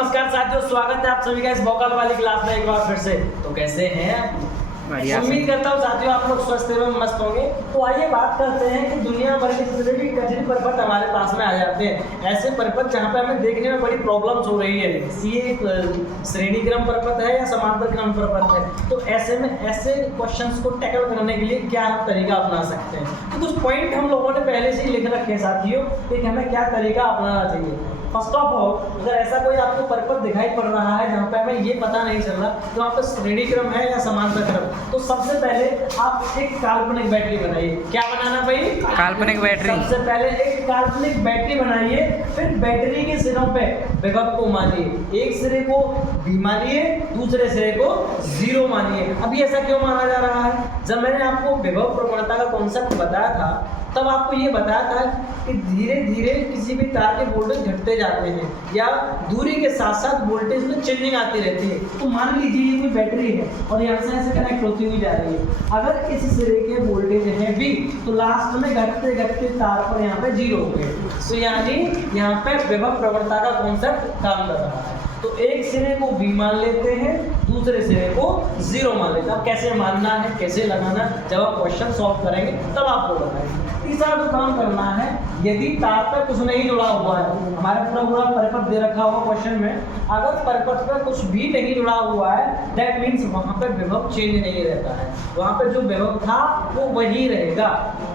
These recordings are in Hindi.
नमस्कार साथियों, स्वागत है आप सभी का इस वोकल वाली क्लास में एक बार फिर से। तो कैसे हैं आप? उम्मीद करता हूँ साथियों आप लोग स्वस्थ एवं मस्त होंगे। तो आइए बात करते हैं कि दुनिया भर के जितने भी कठिन पर्वत हमारे पास में आ जाते हैं, ऐसे पर्वत जहाँ पे हमें देखने में बड़ी प्रॉब्लम्स हो रही है, ये श्रेणी क्रम पर्वत है या समांतर क्रम पर्वत है। तो ऐसे में ऐसे क्वेश्चंस को टैकल करने के लिए क्या हम तरीका अपना सकते हैं, तो कुछ पॉइंट हम लोगों ने पहले से ही लिख रखे हैं साथियों कि हमें क्या तरीका अपनाना चाहिए। फर्स्ट ऑफ ऑल, अगर ऐसा कोई आपको पर्वत दिखाई पड़ रहा है जहाँ पे हमें ये पता नहीं चल रहा कि वहाँ पे श्रेणी क्रम है या समांतर क्रम, तो सबसे पहले आप एक काल्पनिक बैटरी बनाइए। क्या बनाना भाई? काल्पनिक बैटरी। सबसे पहले एक काल्पनिक बैटरी बनाइए, फिर बैटरी के सिरों पे विभव को मानिए। एक सिरे को V मानिए, दूसरे सिरे को 0 मानिए। अभी ऐसा क्यों माना जा रहा है? जब मैंने आपको विभव प्रवणता का कॉन्सेप्ट बताया था तब आपको ये बताया था कि धीरे धीरे किसी भी तार के वोल्टेज घटते जाते हैं या दूरी के साथ साथ वोल्टेज में चेंजिंग आती रहती है। तो मान लीजिए ये कोई बैटरी है और यहाँ से ऐसे कनेक्ट होती हुई जा रही है। अगर इस सिरे के वोल्टेज है V, तो लास्ट में घटते घटते तार पर यहाँ पे 0 हो गए। तो यानी यहाँ पे विभव प्रवणता का कॉन्सेप्ट काम कर रहा है। तो एक सिरे को V मान लेते हैं, दूसरे सिरे को 0 मान लेते हैं। अब कैसे मानना है, कैसे लगाना, जब आप क्वेश्चन सॉल्व करेंगे तब आपको बताएंगे। तीसरा जो काम करना है, यदि तार पर कुछ नहीं जुड़ा हुआ है, हमारा पूरा पर्वत दे रखा हुआ क्वेश्चन में, अगर पर्वत पर कुछ भी नहीं जुड़ा हुआ है, दैट मीन्स वहाँ पे विभव चेंज नहीं रहता है, वहाँ पे जो विभव था वो वही रहेगा।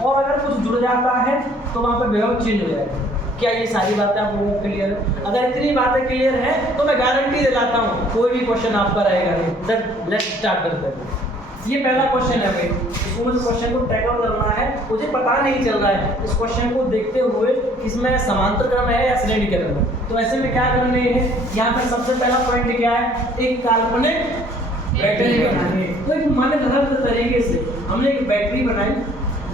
और अगर कुछ जुड़ जाता है तो वहाँ पे विभव चेंज हो जाएगा। क्या ये सारी बातें आप लोगों को क्लियर है? अगर इतनी बातें क्लियर है तो मैं गारंटी दिलाता हूँ कोई भी क्वेश्चन आपका रहेगा नहीं। लेट्स स्टार्ट करते हैं। ये पहला क्वेश्चन है भाई, इस क्वेश्चन को टैकल करना है। मुझे पता नहीं चल रहा है इस क्वेश्चन को देखते हुए इसमें समांतर क्रम है या श्रेणी क्रम है। तो ऐसे में क्या करने है, यहाँ पे सबसे पहला पॉइंट क्या है, एक काल्पनिक बैटरी बनानी है। तो एक मनगढ़ंत तरीके से हमने एक बैटरी बनाई,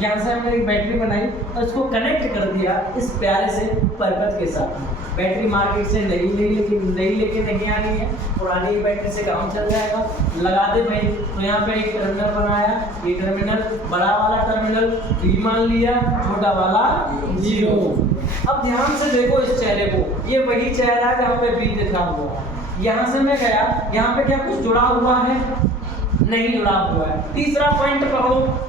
यहाँ से हमने एक बैटरी बनाई और इसको कनेक्ट कर दिया इस प्यारे से पर्वत के साथ। बैटरी मार्केट से नई लेके नहीं आनी है, पुरानी बैटरी से काम चल जाएगा। लगा दे भाई। तो यहाँ पे एक टर्मिनल बनाया, ये टर्मिनल बड़ा वाला टर्मिनल V मान लिया, छोटा वाला 0। अब ध्यान से देखो इस चेहरे को, ये वही चेहरा है जहाँ पे V लिखा हुआ। यहाँ से मैं गया, यहाँ पे क्या कुछ जुड़ा हुआ है? नहीं जुड़ा हुआ है। तीसरा पॉइंट पढ़ो,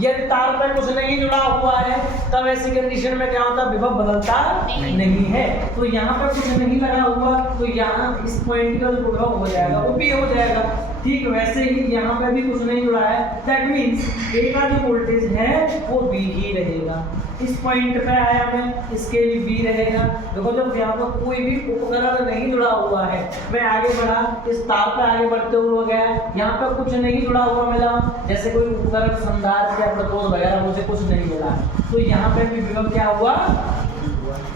यदि तार पर कुछ नहीं जुड़ा हुआ है तब ऐसी कंडीशन में क्या होता है, विभव बदलता नहीं है। तो यहाँ पर कुछ नहीं लगा हुआ तो यहाँ इस पॉइंट का जो विभव हो जाएगा वो भी हो जाएगा। ठीक वैसे ही यहाँ पे भी कुछ नहीं जुड़ा है, दैट मीन्स A का जो वोल्टेज है वो V ही रहेगा। इस पॉइंट पे आया मैं, इसके भी V रहेगा। देखो जब यहाँ पर कोई भी उपकरण नहीं जुड़ा हुआ है, मैं आगे बढ़ा, इस तार पे आगे बढ़ते हुए गया, यहाँ पे कुछ नहीं जुड़ा हुआ मिला, जैसे कोई उपकरण संधारित्र या प्रतिरोध वगैरह मुझे कुछ नहीं मिला, तो यहाँ पे भी विभव क्या हुआ,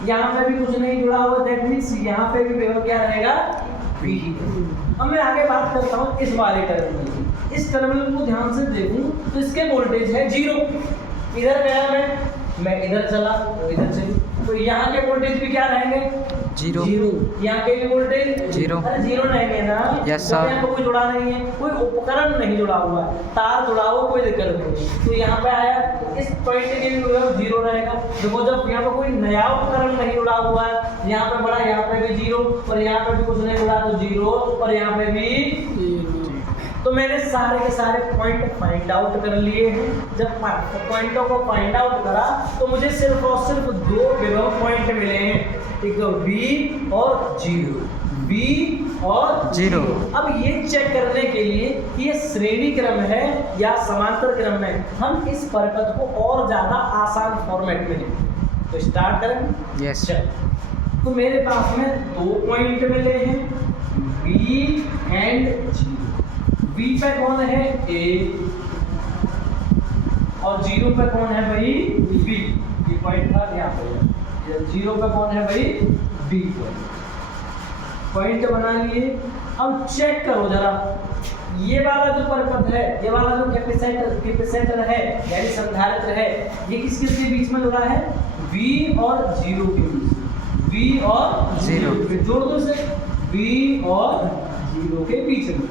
यहाँ पे भी कुछ नहीं जुड़ा हुआ, दैट मीन्स यहाँ पे भी विभव क्या रहेगा, V। अब मैं आगे बात करता हूँ इस वाले टर्मिनल की। इस टर्मिनल को ध्यान से देखूं तो इसके वोल्टेज है 0। इधर गया मैं इधर चला, इधर चली, तो यहाँ के वोल्टेज भी क्या रहेंगे, 0। यहाँ के भी वोल्टेज 0। अरे 0 रहेंगे ना, यस सर। यहाँ पे कोई जुड़ा नहीं है, कोई उपकरण नहीं जुड़ा हुआ है, तार जुड़ा हुआ, कोई दिक्कत नहीं। तो यहाँ पे आया तो इस पॉइंट के लिए 0 रहेगा। देखो जब यहाँ पे कोई नया उपकरण नहीं जुड़ा हुआ है, यहाँ पे बड़ा, यहाँ पे भी 0 और यहाँ पे भी कुछ नहीं जुड़ा तो 0 और यहाँ पे भी। तो मैंने सारे के सारे पॉइंट फाइंड आउट कर लिए हैं। जब पॉइंटों को फाइंड आउट करा तो मुझे सिर्फ और सिर्फ 2 विभव पॉइंट मिले हैं, एक तो V और 0, V और 0। अब ये चेक करने के लिए कि ये श्रेणी क्रम है या समांतर क्रम है, हम इस पर्वत को और ज्यादा आसान फॉर्मेट में लिखें। तो स्टार्ट करें। यस। तो मेरे पास में 2 पॉइंट मिले हैं, V एंड 0। V पे कौन है, A, और 0 पे कौन है भाई, B। ये पॉइंट था यहाँ पे। 0 पे कौन है भाई, B। पॉइंट बना लिए। अब चेक करो जरा, ये वाला जो पर्वत है, ये वाला जो कैपेसिटर है यानी संधारित्र है, ये किस किस के बीच में जुड़ा है, V और 0 के बीच। V और 0 जोड़ दो से, V और 0 के बीच में।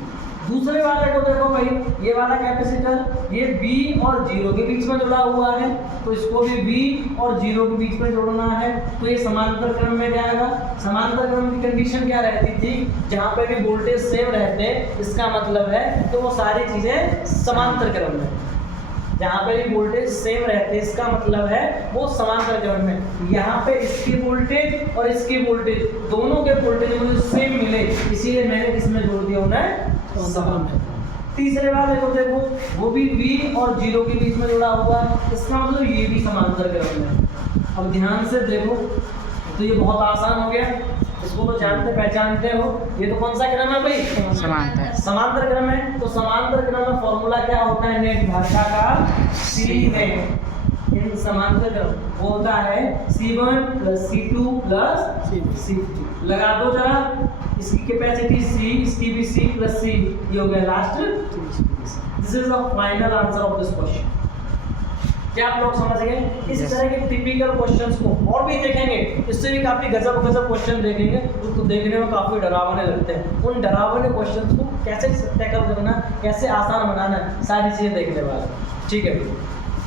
दूसरे वाले को देखो भाई, ये वाला कैपेसिटर ये B और 0 के बीच में जुड़ा हुआ है, तो इसको भी B और 0 के बीच में जोड़ना है। तो ये समांतर क्रम में जाएगा। समांतर क्रम की कंडीशन क्या रहती थी, जहाँ पे भी वोल्टेज सेम रहते, इसका मतलब है तो वो सारी चीजें समांतर क्रम में, जहाँ पे भी वोल्टेज सेम रहते इसका मतलब है वो समांतर क्रम में। यहाँ पे इसकी वोल्टेज और इसकी वोल्टेज, दोनों के वोल्टेज मुझे सेम मिले, इसीलिए मैंने किसमें जोड़ दिया उन्हें, समांतर। तीसरे वाले को देखो, वो भी V और 0 के बीच में जुड़ा हुआ है, इसका मतलब ये भी समांतर क्रम में। अब ध्यान से देखो, तो ये बहुत आसान हो गया, इसको तो जानते पहचानते हो। ये तो कौन सा क्रम है भाई, समांतर। समांतर क्रम है। तो समांतर क्रम में फॉर्मूला क्या होता है, नेट भाषा का C नेट। इन समांतर क्रम वो होता है C1 + C2 + C3। लगा दो जरा, इसकी कैपेसिटी C, इसकी भी C + C, ये हो गया last. This is the final answer of this question. क्या आप लोग समझ गए? इस तरह के टिपिकल क्वेश्चंस को और भी देखेंगे, इससे भी काफी गजब क्वेश्चन देखेंगे तो देखने में काफी डरावने लगते हैं। उन डरावने क्वेश्चंस को कैसे टैकल करना, कैसे आसान बनाना, सारी चीजें देखने वाले। ठीक है।